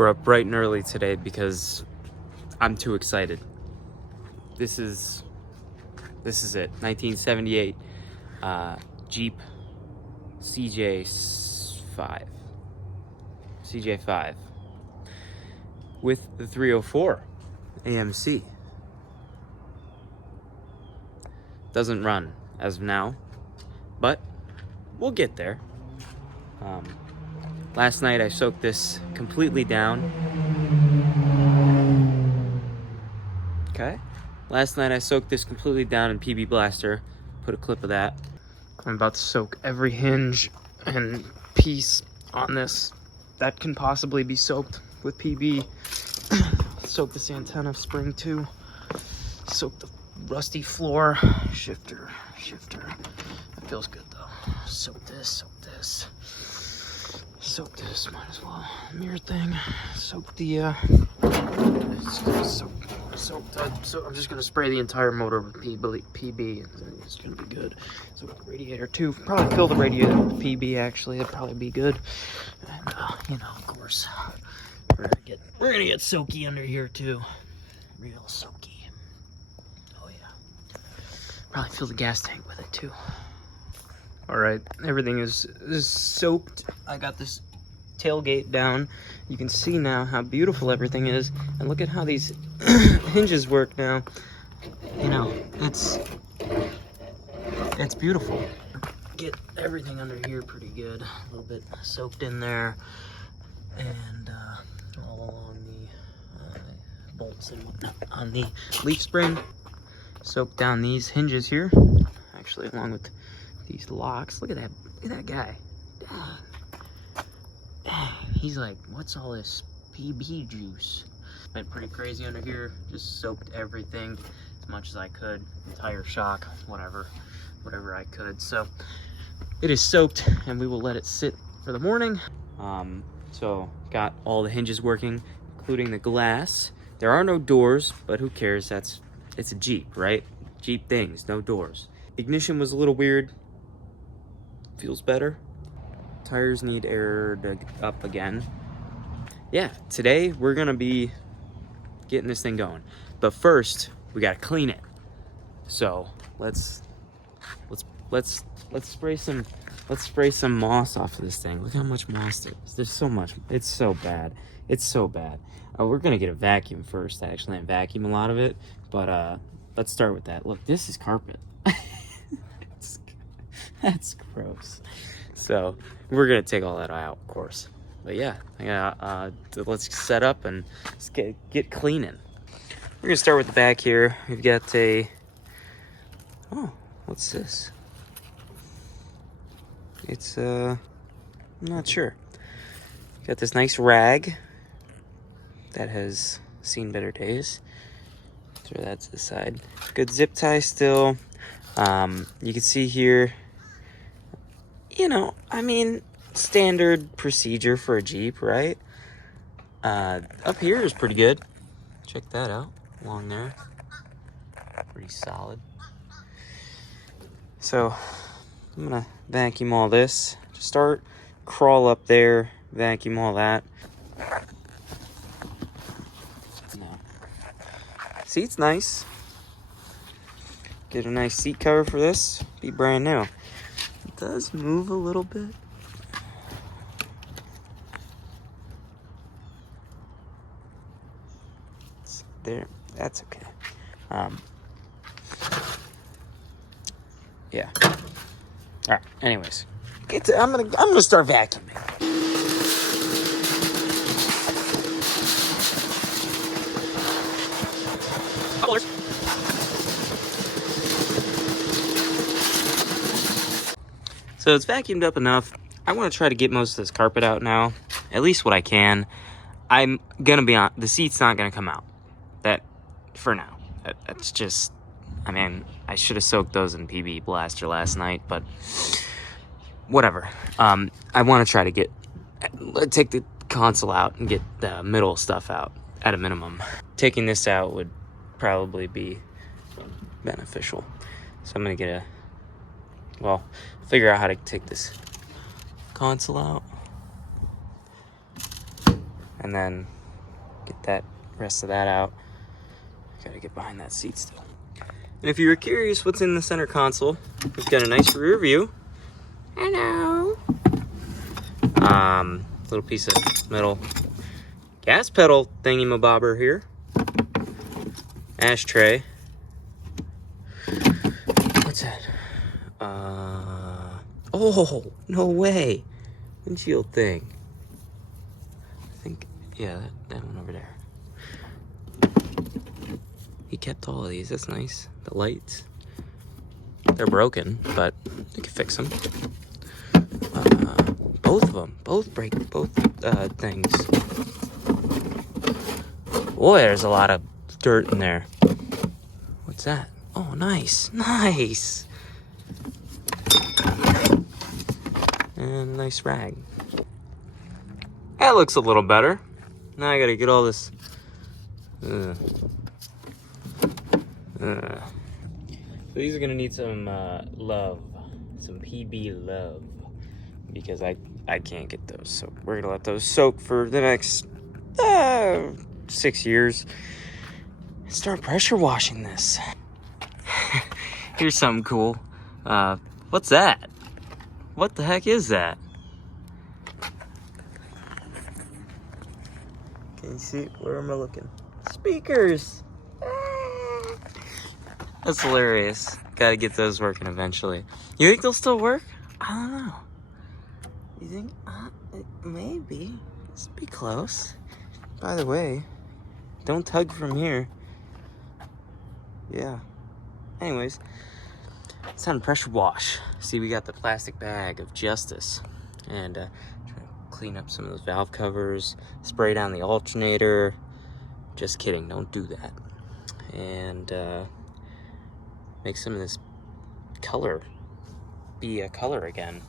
We're up bright and early today because I'm too excited. This is it. 1978 Jeep CJ5 with the 304 AMC. Doesn't run as of now, but we'll get there. Last night I soaked this completely down. Okay. Last night I soaked this completely down in PB Blaster. Put a clip of that. I'm about to soak every hinge and piece on this that can possibly be soaked with PB. Soak this antenna spring too. Soak the rusty floor. Shifter. That feels good though. Soak this. Soak this, might as well. Mirror thing. Soak the so I'm just gonna spray the entire motor with PB, and it's gonna be good. So the radiator too. Probably fill the radiator with PB. Actually, that'd probably be good. And you know, of course, we're gonna get soaky under here too. Real soaky. Oh yeah. Probably fill the gas tank with it too. All right, everything is soaked. I got this tailgate down. You can see now how beautiful everything is, and look at how these hinges work now. You know, it's beautiful. Get everything under here pretty good. A little bit soaked in there, and all along the bolts and whatnot on the leaf spring. Soak down these hinges here, actually, along with these locks. Look at that guy. Dang, he's like, what's all this PB juice? Went pretty crazy under here. Just soaked everything as much as I could. Tire shock, whatever I could. So it is soaked, and we will let it sit for the morning. So got all the hinges working, including the glass. There are no doors, but who cares? It's a Jeep, right? Jeep things, no doors. Ignition was a little weird. Feels better. Tires need aired up again. Yeah, today we're gonna be getting this thing going, but first we gotta clean it. So let's spray some moss off of this thing. Look how much moss there is. There's so much. It's so bad. Oh, we're gonna get a vacuum first actually and vacuum a lot of it, but let's start with that. Look, this is carpet. That's gross. So we're gonna take all that out, of course. But yeah, let's set up and let's get cleaning. We're gonna start with the back here. We've got what's this? It's I'm not sure. Got this nice rag that has seen better days. Throw that to the side. Good zip tie still. You can see here. You know, I mean, standard procedure for a Jeep, right? Up here is pretty good. Check that out, along there. Pretty solid. So, I'm gonna vacuum all this. Just start, crawl up there, vacuum all that. No. Seat's nice. Get a nice seat cover for this. Be brand new. Does move a little bit. It's there. That's okay. Yeah. All right. Anyways, I'm gonna start vacuuming. So it's vacuumed up enough. I want to try to get most of this carpet out now, at least what I can. I'm gonna be on. The seat's not gonna come out. That for now. That's just. I mean, I should have soaked those in PB Blaster last night, but whatever. I want to try to take the console out and get the middle stuff out at a minimum. Taking this out would probably be beneficial. So I'm gonna figure out how to take this console out. and then get that rest of that out. Gotta get behind that seat still. And if you were curious what's in the center console, we've got a nice rear view. Hello. Little piece of metal gas pedal thingy-mabobber here. Ashtray. What's that? Oh, no way. Windshield thing. I think, yeah, that one over there. He kept all of these, that's nice. The lights. They're broken, but they can fix them. Both of them, both things. Boy, there's a lot of dirt in there. What's that? Oh, nice, nice. And a nice rag. That looks a little better. Now I gotta get all this. So these are gonna need some love, some PB love, because I can't get those. So we're gonna let those soak for the next 6 years. And start pressure washing this. Here's something cool. What's that? What the heck is that? Can you see? Where am I looking? Speakers! That's hilarious. Gotta get those working eventually. You think they'll still work? I don't know. You think? Maybe. Let's be close. By the way, don't tug from here. Yeah. Anyways, it's time to pressure wash. See, we got the plastic bag of justice. And try to clean up some of those valve covers, spray down the alternator. Just kidding, don't do that. And make some of this color be a color again.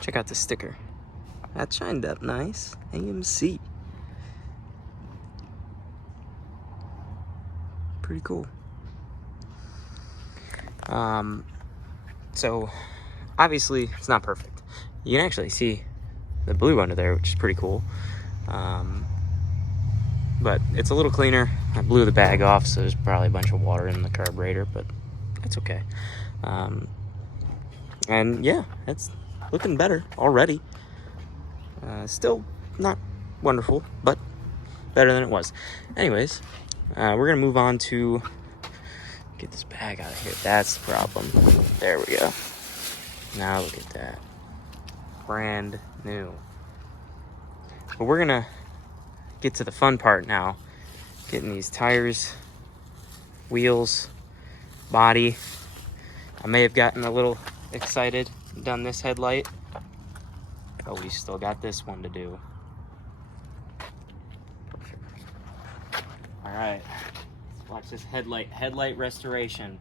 Check out the sticker. That shined up nice. AMC. Pretty cool. So obviously it's not perfect. You can actually see the blue under there, which is pretty cool. But it's a little cleaner. I blew the bag off, so there's probably a bunch of water in the carburetor, but that's okay. And yeah, it's looking better already. Still not wonderful, but better than it was. Anyways, we're gonna move on to get this bag out of here. That's the problem. There we go. Now look at that. Brand new. But we're gonna get to the fun part now. Getting these tires, wheels, body. I may have gotten a little excited, done this headlight, but we still got this one to do. All right, let's watch this headlight restoration.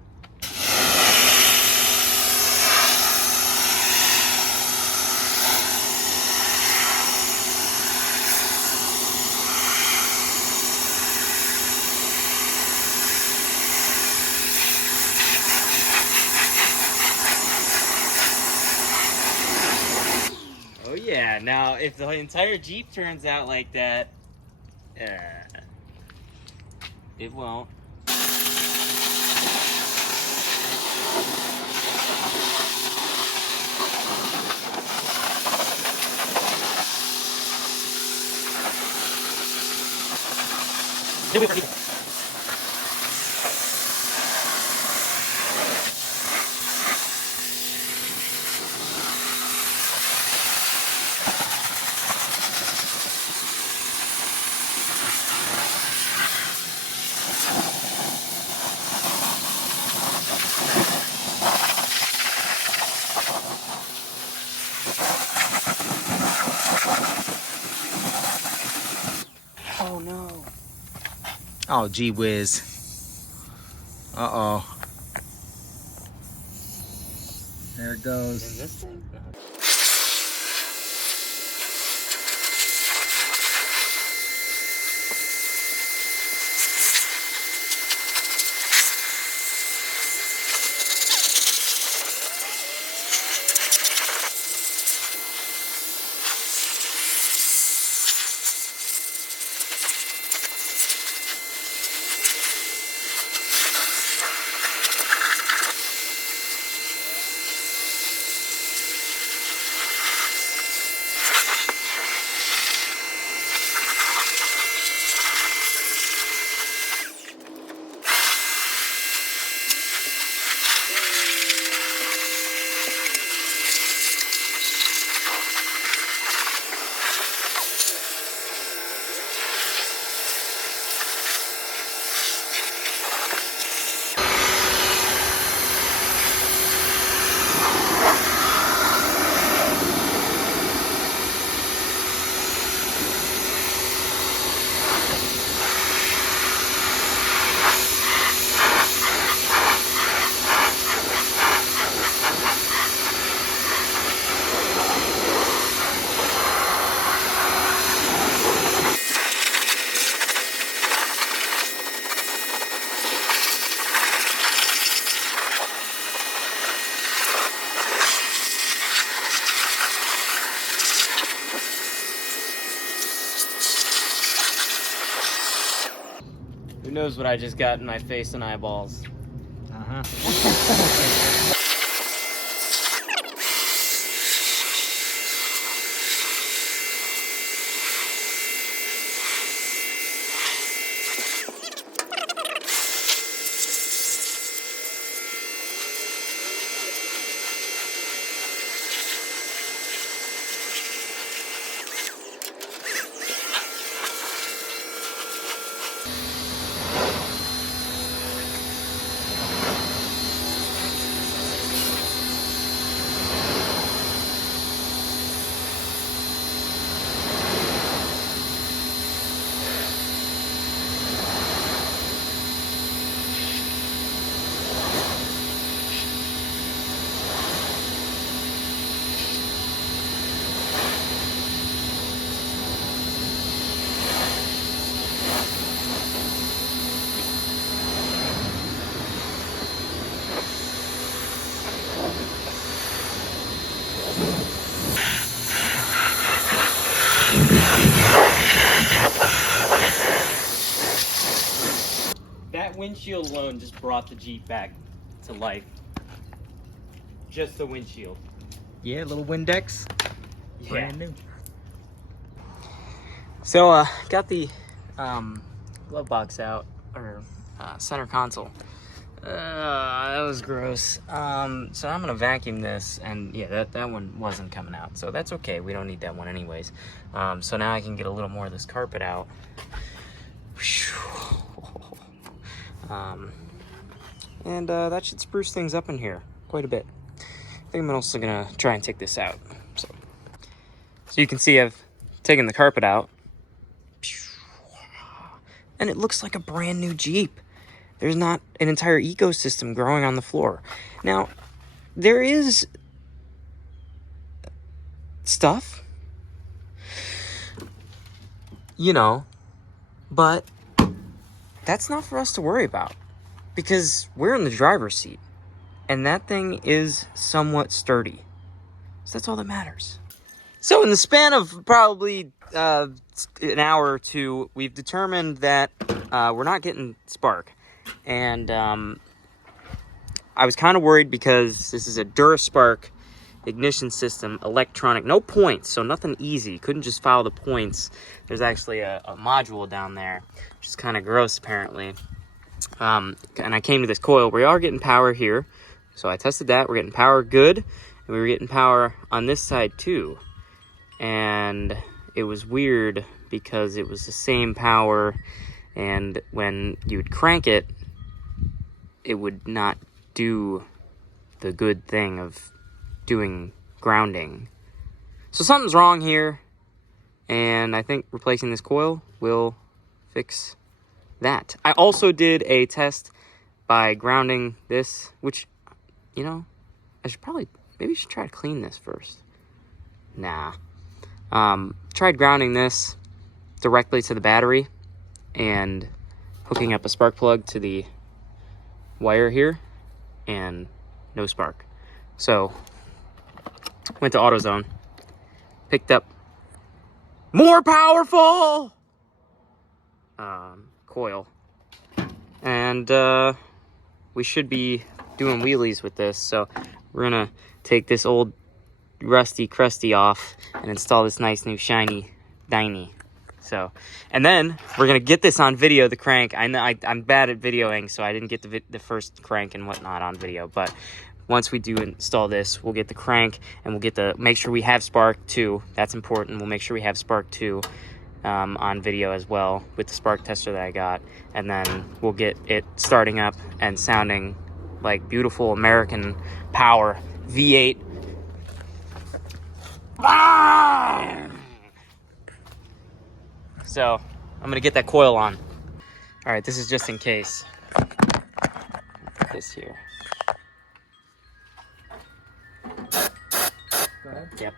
Oh yeah, now if the entire Jeep turns out like that, it won't. Oh no. Oh gee whiz. Uh-oh. There it goes. In this thing? knows what I just got in my face and eyeballs. Uh-huh. That windshield alone just brought the Jeep back to life. Just the windshield. Yeah, little Windex. Yeah. Brand new. So, got the glove box out, or center console. That was gross. So I'm gonna vacuum this, and yeah, that one wasn't coming out, so that's okay. We don't need that one anyways. So now I can get a little more of this carpet out. And that should spruce things up in here quite a bit. I think I'm also gonna try and take this out. So you can see I've taken the carpet out, and it looks like a brand new Jeep. There's not an entire ecosystem growing on the floor. Now, there is stuff, you know, but that's not for us to worry about because we're in the driver's seat and that thing is somewhat sturdy. So that's all that matters. So in the span of probably an hour or two, we've determined that we're not getting spark. And I was kind of worried because this is a DuraSpark ignition system, electronic, no points, so nothing easy. Couldn't just follow the points. There's actually a module down there, which is kind of gross apparently. And I came to this coil. We are getting power here, so I tested that. We're getting power good, and we were getting power on this side too. And it was weird because it was the same power, and when you would crank it, it would not do the good thing of doing grounding. So something's wrong here, and I think replacing this coil will fix that. I also did a test by grounding this, which, you know, maybe I should try to clean this first. Nah. Tried grounding this directly to the battery and hooking up a spark plug to the wire here, and no spark. So went to AutoZone, picked up more powerful coil, and we should be doing wheelies with this. So we're gonna take this old rusty crusty off and install this nice new shiny Dyny. So, and then we're gonna get this on video, the crank. I know I'm bad at videoing, so I didn't get the first crank and whatnot on video, but once we do install this, we'll get the crank, and we'll get make sure we have spark too. That's important. We'll make sure we have spark too on video as well with the spark tester that I got, and then we'll get it starting up and sounding like beautiful American power V8. So I'm gonna get that coil on. All right, this is just in case. Put this here. Go ahead. Yep.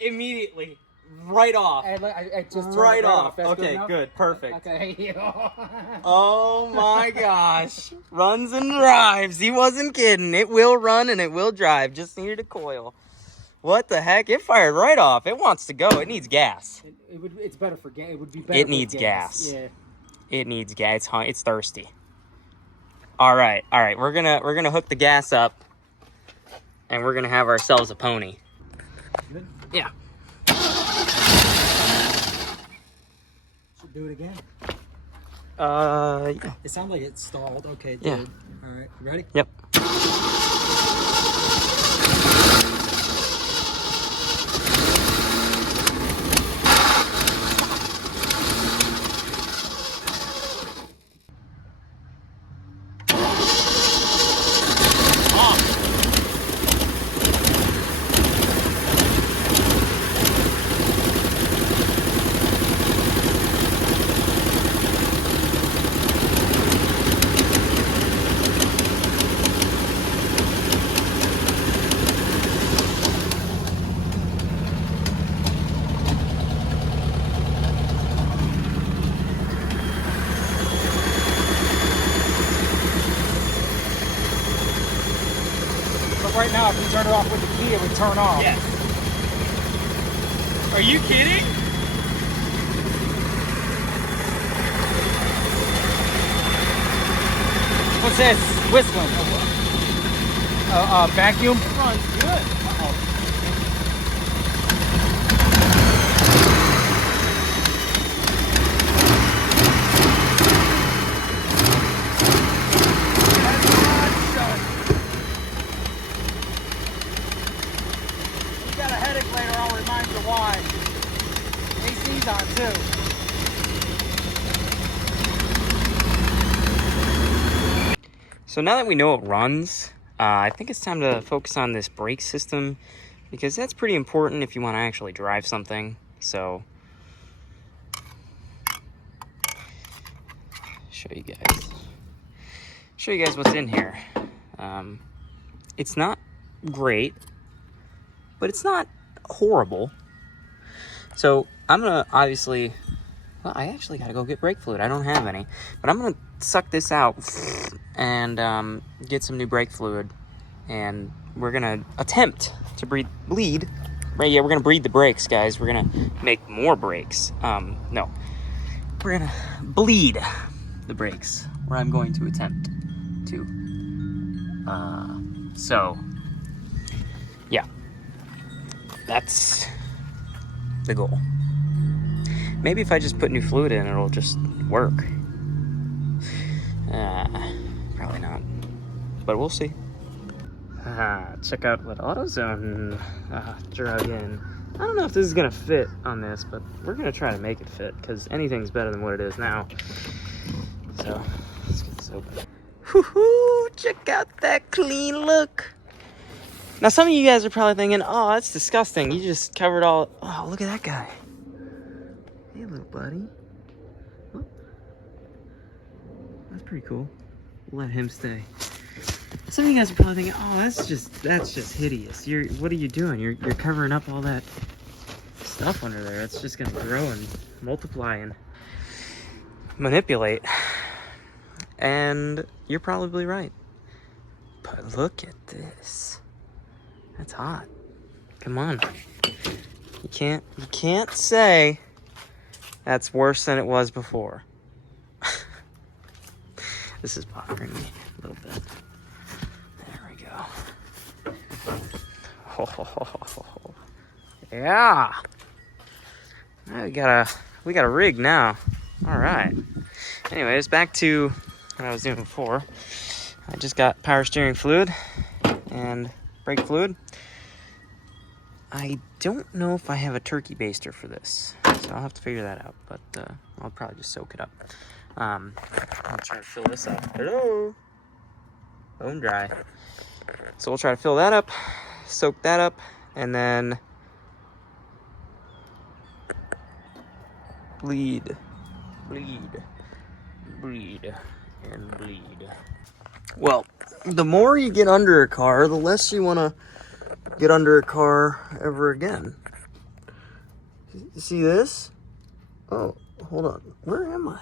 Immediately, right off. I just turned right it off. That's Okay, good, perfect. Okay. Oh my gosh. Runs and drives. He wasn't kidding. It will run and it will drive. Just needed a coil. What the heck? It fired right off. It wants to go. It needs gas. It's better for gas. It would be better. It needs gas. Yeah. It needs gas. It's thirsty. All right. We're gonna hook the gas up, and we're gonna have ourselves a pony. Good. Yeah. Should do it again. Yeah. It sounded like it stalled. Okay. It Yeah. did. All right. You ready? Yep. But right now, if you turn it off with the key, it would turn off. Yes. Are you kidding? What's this? Whistling. Vacuum. Runs good. Got a headache later, I'll remind you why. AC's on too. So now that we know it runs, I think it's time to focus on this brake system, because that's pretty important if you want to actually drive something. So, show you guys what's in here. It's not great, but it's not horrible. So I'm gonna obviously, well, I actually gotta go get brake fluid. I don't have any, but I'm gonna suck this out and get some new brake fluid, and we're gonna attempt to bleed. Right? Yeah, we're gonna breed the brakes, guys. We're gonna make more brakes. No, we're gonna bleed the brakes. Where I'm going to attempt to. So, yeah, that's the goal. Maybe if I just put new fluid in, it'll just work. Probably not, but we'll see. Check out what AutoZone drug in. I don't know if this is gonna fit on this, but we're gonna try to make it fit, because anything's better than what it is now. So, let's get this open. Woohoo! Check out that clean look. Now, some of you guys are probably thinking, oh, that's disgusting. You just covered all... Oh, look at that guy. Hey, little buddy. Oh. That's pretty cool. We'll let him stay. Some of you guys are probably thinking, oh, that's just hideous. What are you doing? You're covering up all that stuff under there. It's just going to grow and multiply and manipulate. And you're probably right. But look at this. That's hot. Come on. You can't say that's worse than it was before. This is bothering me a little bit. There we go. Oh, yeah. Now we got a rig now. All right. Anyways, back to what I was doing before. I just got power steering fluid and brake fluid. I don't know if I have a turkey baster for this, so I'll have to figure that out, but I'll probably just soak it up. I'll try to fill this up. Hello? Bone dry. So we'll try to fill that up, soak that up, and then bleed, and bleed. Well, the more you get under a car, the less you want to get under a car ever again. You see this? Oh, hold on. Where am I?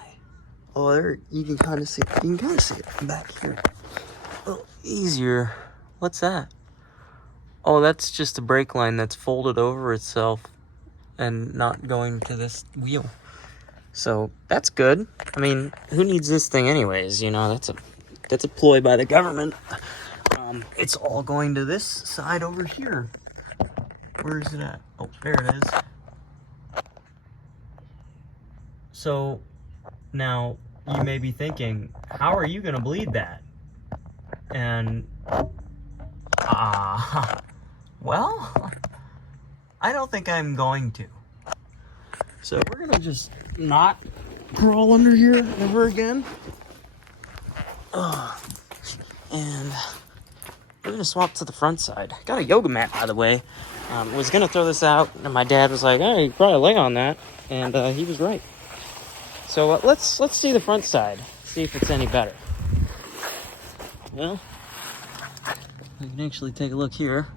Oh, there. You can kind of see. You can kind of see it back here. A little easier. What's that? Oh, that's just a brake line that's folded over itself and not going to this wheel. So that's good. I mean, who needs this thing anyways? You know, that's a ploy by the government. It's all going to this side over here. Where is it at? Oh, there it is. So now you may be thinking, how are you gonna bleed that? And well, I don't think I'm going to. So we're gonna just not crawl under here ever again. And we're gonna swap to the front side. Got a yoga mat, by the way. Was gonna throw this out, and my dad was like, "Hey, you probably lay on that," and he was right. So let's see the front side, see if it's any better. Well, we can actually take a look here.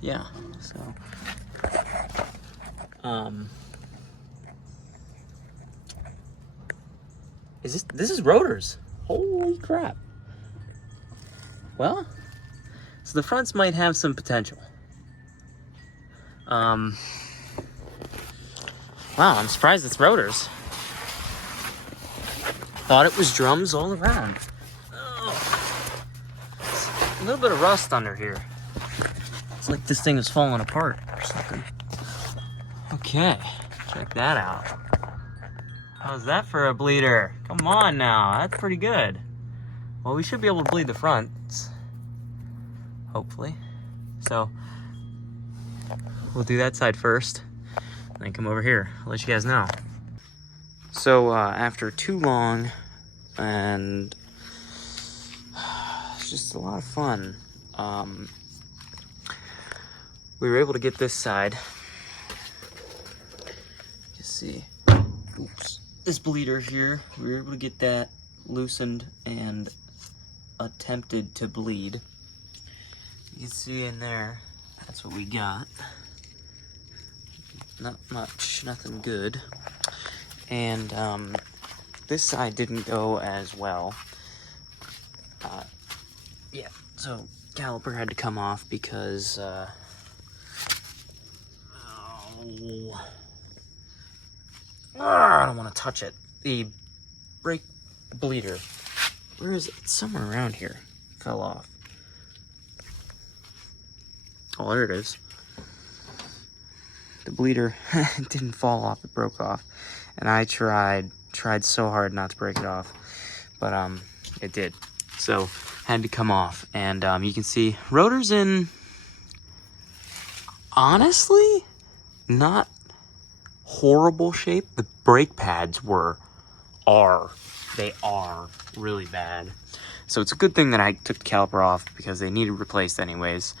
Yeah. So, this is rotors? Holy crap! Well, so the fronts might have some potential. Wow, I'm surprised it's rotors. Thought it was drums all around. Oh. A little bit of rust under here. It's like this thing is falling apart or something. Okay, check that out. How's that for a bleeder? Come on now, that's pretty good. Well, we should be able to bleed the fronts, hopefully. So, we'll do that side first, and then come over here. I'll let you guys know. So, after too long, and it's just a lot of fun, we were able to get this side. You see, oops, this bleeder here, we were able to get that loosened and attempted to bleed. You can see in there, that's what we got. Not much, nothing good. And this side didn't go as well. Yeah, so caliper had to come off because I don't want to touch it. The brake bleeder, where is it? It's somewhere around here. Fell off. Oh, there it is. The bleeder didn't fall off, it broke off. And I tried so hard not to break it off, but it did. So had to come off, and you can see rotors in, honestly, not horrible shape. The brake pads are really bad. So it's a good thing that I took the caliper off because they needed replaced anyways.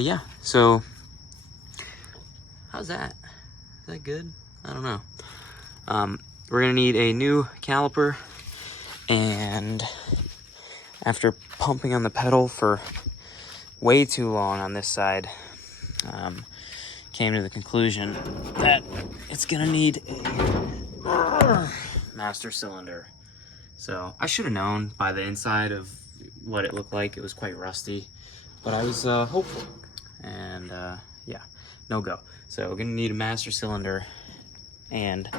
Yeah, so how's that? Is that good? I don't know. We're gonna need a new caliper, and after pumping on the pedal for way too long on this side, came to the conclusion that it's gonna need a master cylinder. So I should have known by the inside of what it looked like. It was quite rusty, but I was hopeful, and yeah, no go. So we're gonna need a master cylinder and a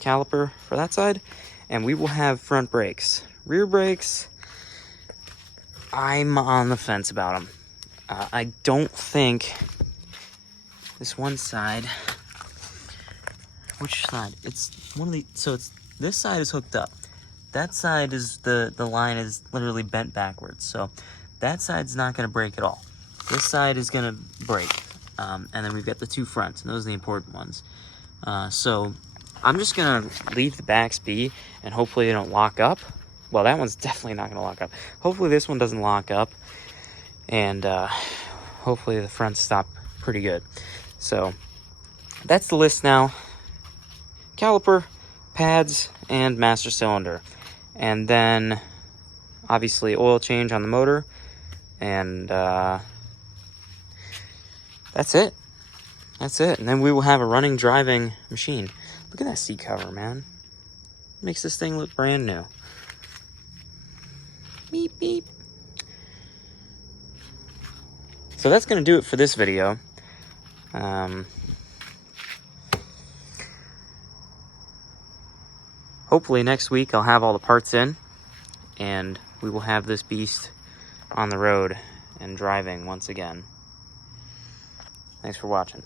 caliper for that side, and we will have front brakes. Rear brakes, I'm on the fence about them. I don't think this one side, which side? It's one of the, so it's, this side is hooked up. That side is, the line is literally bent backwards. So that side's not gonna break at all. This side is gonna break. And then we've got the two fronts, and those are the important ones. So I'm just gonna leave the backs be, and hopefully they don't lock up. Well, that one's definitely not gonna lock up. Hopefully this one doesn't lock up, and hopefully the fronts stop pretty good. So that's the list now. Caliper, pads, and master cylinder. And then obviously oil change on the motor, and that's it. That's it. And then we will have a running, driving machine. Look at that seat cover, man. Makes this thing look brand new. Beep, beep. So that's going to do it for this video. Hopefully next week I'll have all the parts in, and we will have this beast on the road and driving once again. Thanks for watching.